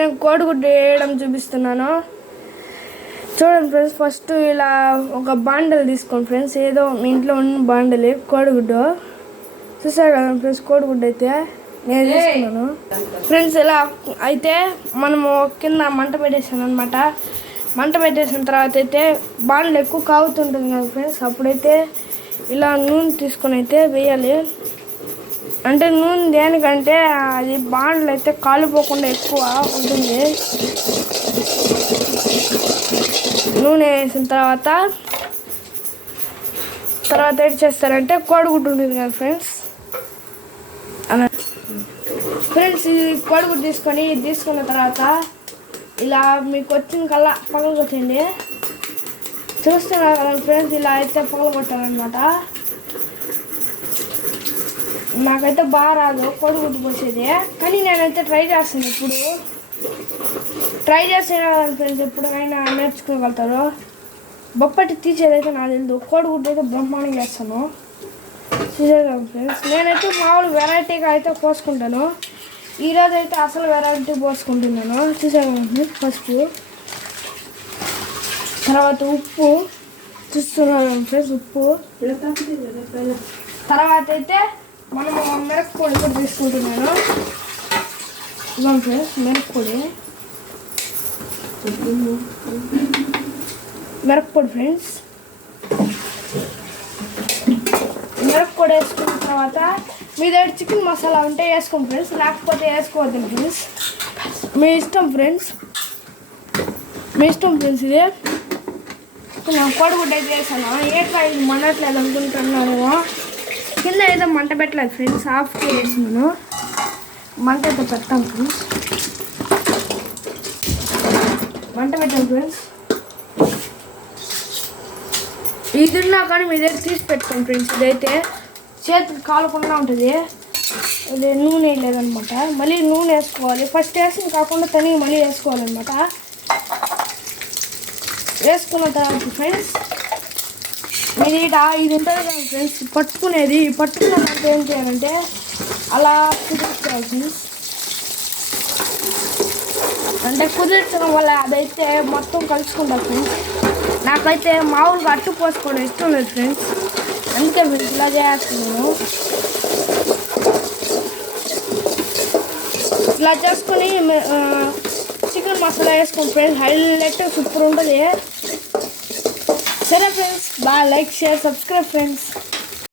నేను కోడిగుడ్డు వేయడం చూపిస్తున్నాను చూడండి ఫ్రెండ్స్. ఫస్ట్ ఇలా ఒక బాండల్ తీసుకోండి ఫ్రెండ్స్, ఏదో మీ ఇంట్లో ఉన్న బాండలే కోడిగుడ్డు. చూసారు కదా ఫ్రెండ్స్, కోడిగుడ్డు అయితే నేను తీసుకున్నాను ఫ్రెండ్స్. ఇలా అయితే మనము కింద మంట పెట్టేసాను అనమాట. మంట పెట్టేసిన తర్వాత అయితే బాండలు ఎక్కువ కాగుతుంటుంది కదా ఫ్రెండ్స్, అప్పుడైతే ఇలా నూనె తీసుకొని అయితే వేయాలి. అంటే నూనె దేనికంటే అది బాండలు అయితే కాలిపోకుండా ఎక్కువ ఉంటుంది. నూనె వేసిన తర్వాత ఏం చేస్తారంటే కోడిగుడ్డు ఉంటుంది కదా ఫ్రెండ్స్, అలా ఫ్రెండ్స్ ఈ కోడిగుడ్డు తీసుకున్న తర్వాత ఇలా మీకు వచ్చిన కల్లా పగలగొట్టండి. చూస్తున్నారు కదా ఫ్రెండ్స్, ఇలా అయితే పగలగొట్టాలన్నమాట. నాకైతే బాగా రాదు కోడిగుడ్డు పోసేది, కానీ నేనైతే ట్రై చేస్తాను. ఇప్పుడు ట్రై చేస్తేనే కదా ఫ్రెండ్స్ ఎప్పుడైనా నేర్చుకోగలుగుతారు. బొప్పటి తీసేదైతే నాకు తెలియదు, కోడిగుడ్డు అయితే బ్రహ్మాండంగా చేస్తాను. చూసారు కదా ఫ్రెండ్స్, నేనైతే మామూలు వెరైటీగా అయితే పోసుకుంటాను. ఈరోజు అయితే అసలు వెరైటీ పోసుకుంటున్నాను. చూసారు కదా ఫస్ట్, తర్వాత ఉప్పు చూస్తున్నారు ఫ్రెండ్స్, ఉప్పు తర్వాత అయితే మనము మిరపపొడి కూడా తీసుకుంటున్నాను. ఇవ్వండి ఫ్రెండ్స్, మిరపపొడి ఫ్రెండ్స్. మిరపపొడి వేసుకున్న తర్వాత మీ దగ్గర చికెన్ మసాలా ఉంటే వేసుకోండి ఫ్రెండ్స్, లేకపోతే వేసుకోవద్దు ఫ్రెండ్స్, మీ ఇష్టం ఫ్రెండ్స్. ఇది నేను కోడిగుడ్డు అయితే వేసాను. ఏట్లా ఇది మండట్లేదు అనుకుంటున్నాను, కింద ఏదో మంట పెట్టలేదు ఫ్రెండ్స్, ఆఫ్ చేసేసాను. మంట అయితే పెట్టాను ఫ్రెండ్స్, మంట పెట్టాను ఫ్రెండ్స్. ఇది ఉన్నా కానీ మీ దగ్గర తీసి పెట్టుకోండి ఫ్రెండ్స్. ఇదైతే చేతులు కాలకుండా ఉంటుంది. ఇది నూనె వేయలేదనమాట, మళ్ళీ నూనె వేసుకోవాలి. ఫస్ట్ వేసింది కాకుండా తని మళ్ళీ వేసుకోవాలన్నమాట. వేసుకున్న తర్వాత ఫ్రెండ్స్ ఇది ఉంటుంది కదా ఫ్రెండ్స్, పట్టుకున్న దాంట్లో ఏం చేయాలంటే అలా కుదిర్చుకోవాలి ఫ్రెండ్స్. అంటే కుదిర్చడం వల్ల అదైతే మొత్తం కలుసుకుంటాం ఫ్రెండ్స్. నాకైతే మామూలుగా అట్టు పోసుకోవడం ఇష్టం లేదు ఫ్రెండ్స్, అందుకే ఫ్రెండ్స్ ఇలా చేస్తున్నాను. ఇలా చేసుకొని చికెన్ మసాలా వేసుకోండి ఫ్రెండ్స్, హైలైట్ సూపర్ ఉంటుంది. సరే ఫ్రెండ్స్, బాగా లైక్ షేర్ సబ్స్క్రైబ్ ఫ్రెండ్స్.